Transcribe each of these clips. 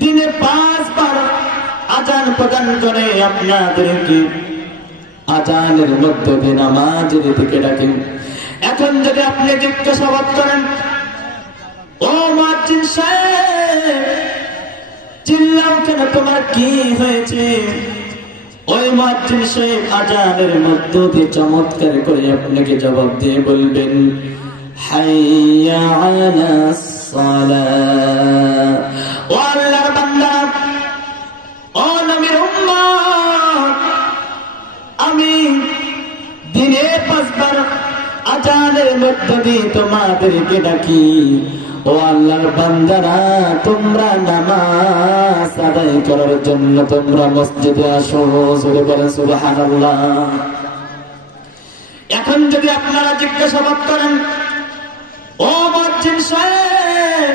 দিনে 5 বার আযান প্রদান করে আপনাদেরকে আযানের মধ্য দিয়ে নামাজের দিকে ডাকে। এখন যদি আপনি জিজ্ঞাসাবাদ করেন, ও মুয়াজ্জিন সাহেব চিল্লাও কেন, তোমার কি হয়েছে? ওই মুয়াজ্জিন সাহেব আযানের মধ্য দিয়ে চমৎকার করে আপনাকে জবাব দিয়ে বলবেন, হাইয়া আলাস সালাহ। ও আল্লাহর বান্দা, ও নবীর উম্মত, আমি দিনে 5 বার আযানের মধ্য দিয়ে তোমাদেরকে ডাকি। ও আল্লাহর বান্দারা, তোমরা নামাজ আদায় করার জন্য তোমরা মসজিদে আসো। জোরে বলেন সুবহানাল্লাহ। এখন যদি আপনারা জিজ্ঞাসাবাদ করেন, ও মুয়াজ্জিন সাহেব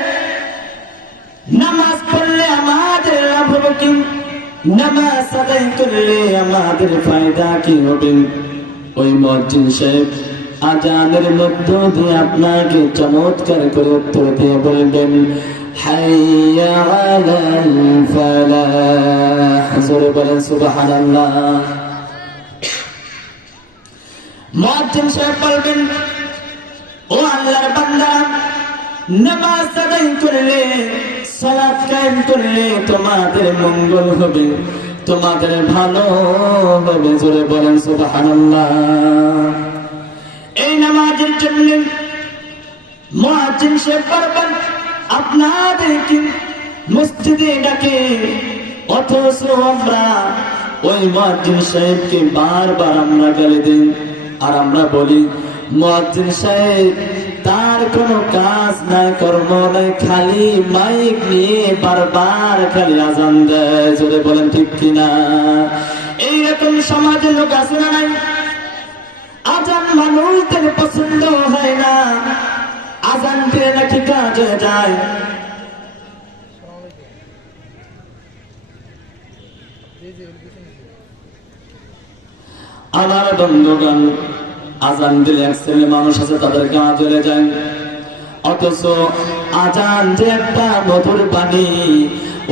নামাজ পড়লে আমাদের লাভ হবে কি? নামাজ আদায় করলে আমাদের ফায়দা কি হবে? ওই মুয়াজ্জিন সাহেব আযানের মধ্য দিয়ে আপনাকে চমৎকার করে উত্তর দিয়ে বলবেন, হাইয়া আলাল ফালাহ। জোরে বলেন সুবহানাল্লাহ। মুয়াজ্জিন সাহেব বলবেন, ও আল্লাহর বান্দা, নামাজ আদায় করলে, সালাত কায়েম করলে তোমাদের মঙ্গল হবে, তোমাদের ভালো হবে। জোরে বলেন সুবহানাল্লাহ। এই নামাজের জন্য মুয়াজ্জিন সাহেব বারবার আপনাদেরকে মসজিদে ডাকে, অথচ আমরা ওই মুয়াজ্জিন সাহেবকে বারবার আমরা গালি দিই। আর আমরা বলি, মুয়াজ্জিন সাহেব তার কোনো কাজ নাই, কর্ম নাই, খালি মাইক নিয়ে বারবার খালি আযান দেয়। জোরে বলেন ঠিক কিনা? এইরকম সমাজের লোক আছে না নাই? আযান মানুষদের পছন্দ হয় না, আযান দিয়ে নাকি কাজ হয়ে যায়। আমার বন্ধুগণ, আযান দিলে এক শ্রেণীর মানুষ আছে তাদের গা জ্বলে যায়। অথচ আযান যে একটা মধুর বাণী,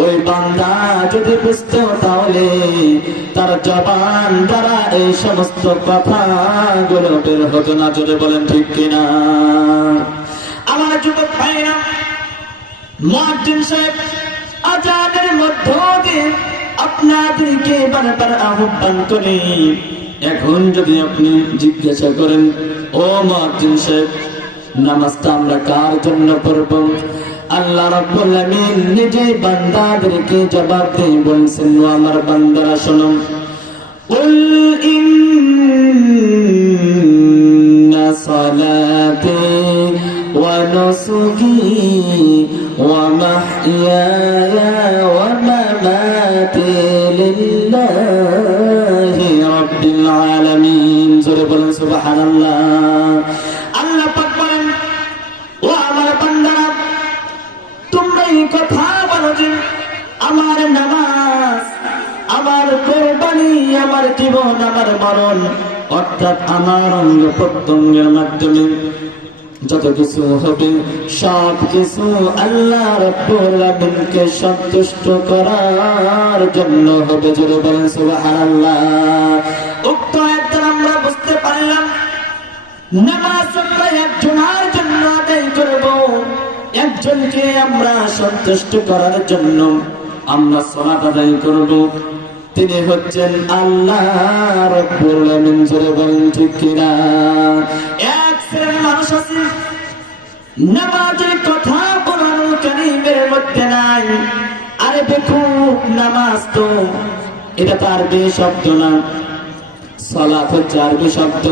ওই বান্দা যদি বুঝতো তাহলে তার জবান দ্বারা এই সমস্ত কথাগুলো বের হতো না। জোরে বলেন ঠিক কিনা? আমার যুবক ভাইরা, মুয়াজ্জিন সাহেব আযানের মধ্য দিয়ে আপনাদেরকে বারবার আহ্বান করে। এখন যদি আপনি জিজ্ঞাসা করেন, ও মুয়াজ্জিন সাহেব নামাজটা আমরা কার জন্য পড়ব? আল্লাহ রাব্বুল আলামিন নিজেই বান্দাদেরকে জবাব দিয়ে বলছেন, ও আমার বান্দারা শোনো, কুল ইন্না সালাতি ওয়া নুসুকি ওয়া মাহইয়ায়া ওয়া মামাতি লিল্লাহি রাব্বিল আলামিন। জোরে বলেন সুবহানাল্লাহ। আল্লাহ পাক বলেন, ও আমার বান্দারা, তোমরা এই কথা বলো যে আমার নামাজ, আমার কোরবানি, আমার জীবন, আমার মরণ, অর্থাৎ আমার অঙ্গ প্রত্যঙ্গের মাধ্যমে যত কিছু হবে সব কিছু আল্লাহ রাব্বুল আলামিনকে সন্তুষ্ট করার জন্য হবে। জোরে বলেন সুবহানাল্লাহ। উক্ত আয়াত দ্বারা আমরা বুঝতে পারলাম, নামাজ আমরা একজনের জন্য আদায় করব, একজনকে আমরা সন্তুষ্ট করার জন্য আমরা সালাত আদায় করব। তিনি হচ্ছেন আল্লাহ রাব্বুল আলামিন। জোরে বলেন ঠিক কিনা? এক শ্রেণীর মানুষ আছে নামাজের কথা কোরআনুল কারীমের মধ্যে নাই। আরে বেকুব, নামাজ তো এটা তো আরবি শব্দ না, সালাত হচ্ছে আরবি শব্দ।